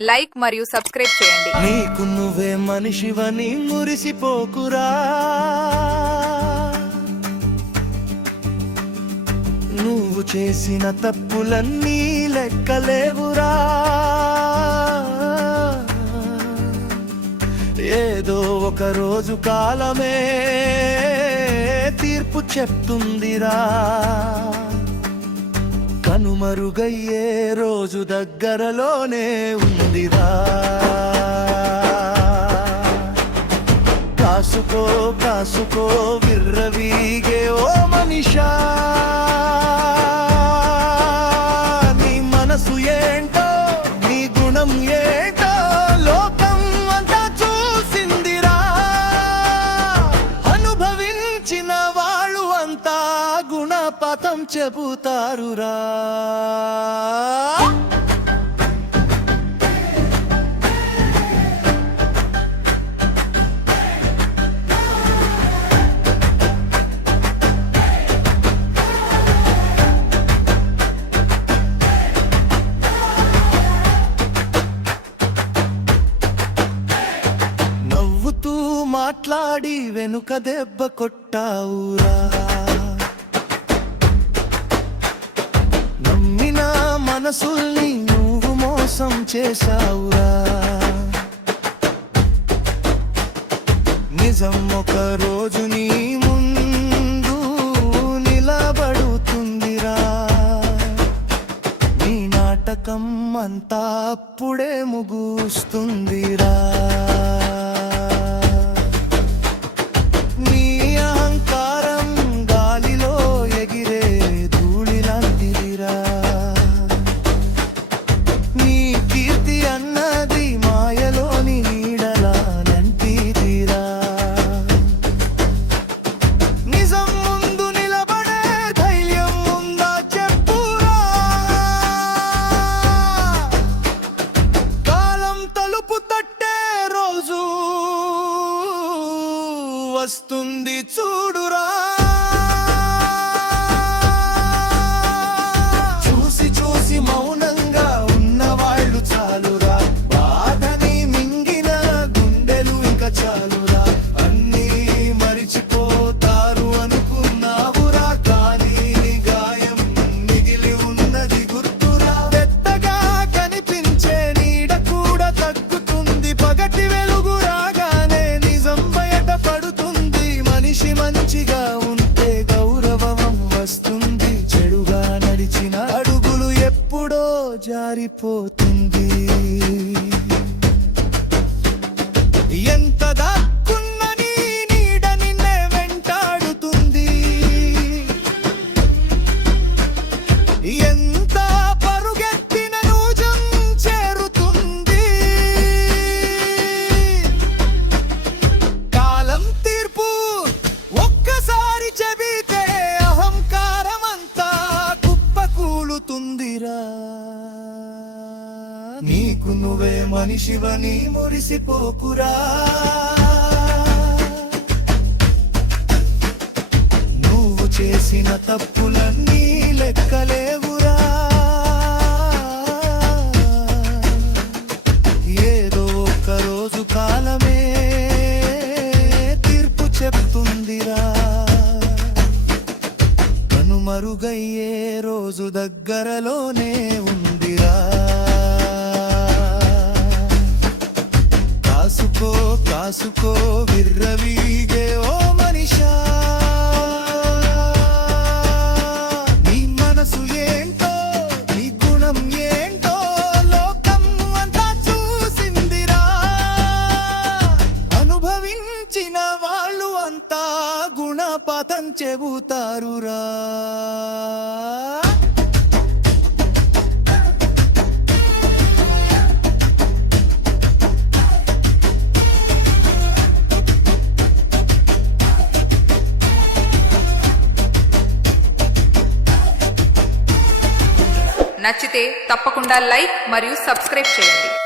Like మరియు subscribe చేయండి. నీకు నువ్వే మనిషివని మురిసిపోకురా, నువ్వు చేసిన తప్పులన్నీ లెక్కలేవురా. ఏదో ఒక రోజు కాలమే తీర్పు చెప్తుందిరా. కనుమరుగయ్యే రోజు దగ్గరలోనే ఉందిరా. కాసుకో కాసుకో విర్రవీగే ఓ మనిషా, నీ మనసు ఏంటో నీ గుణం ఏంటో లోకం అంతా చూసిందిరా. అనుభవించిన వాళ్ళు అంతా గుణపాఠం చెబుతారురా. నవ్వుతూ మాట్లాడి వెనుక దెబ్బ కొట్టావురా. నమ్మిన మనసుల్ని నువ్వు మోసం చేశావురా. నిజం ఒక రోజు నీ ముందు నిలబడుతుందిరా. నీ నాటకం అంతా అప్పుడే ముగుస్తుందిరా. నీ అహంకారం గాలిలో ఎగిరే ధూళిలాంటిదిరా. నీ కీర్తి అన్నది మాయలోని నీడలాంటిదిరా. నిజం ముందు నిలబడే ధైర్యం ఉందా చెప్పురా. కాలం తలుపు తట్టే రోజు వస్తుంది చూడురా. చూసి చూసి మౌనంగా ఉన్నవాళ్ళు చాలురా. బాధని మింగిన గుండెలు ఇంకా చాలురా. అన్నీ మరిచిపోతారు అనుకున్నావురా, కానీ గాయం మిగిలి ఉన్నది గుర్తురా. పెద్దగా కనిపించే నీడ కూడా తగ్గుతుంది. పగటి వెలుగు రాగానే నిజం బయట పడుతుంది. మనిషి మంచిగా ఉంటే గౌరవం వస్తుంది. చెడుగా నడిచిన అడుగులు ఎప్పుడో జారిపోతుంది. ఎంత దాక్కున్న నీ నీడ నిన్నే వెంటాడుతుంది. ఎంత పరుగెత్తిన నూజం చేరుతుంది. కాలం తీర్పు ఒక్కసారి చెబితే అహంకారమంతా కుప్పకూలుతుందిరా. నీకు నువ్వే మనిషివని మురిసిపోకురా, నువ్వు చేసిన తప్పులన్నీ లెక్కలేవురా. ఏదో ఒక రోజు కాలమే తీర్పు చెప్తుందిరా. కనుమరుగయ్యే రోజు దగ్గరలోనే ఉందిరా. కాసుకో కాసుకో విర్రవీగే ఓ మనిషా, నీ మనసు ఏంటో నీ గుణం ఏంటో లోకం అంతా చూసిందిరా. అనుభవించిన వాళ్ళు అంతా గుణపాఠం చెబుతారురా. నచ్చితే తప్పకుండా లైక్ మరియు సబ్స్క్రైబ్ చేయండి.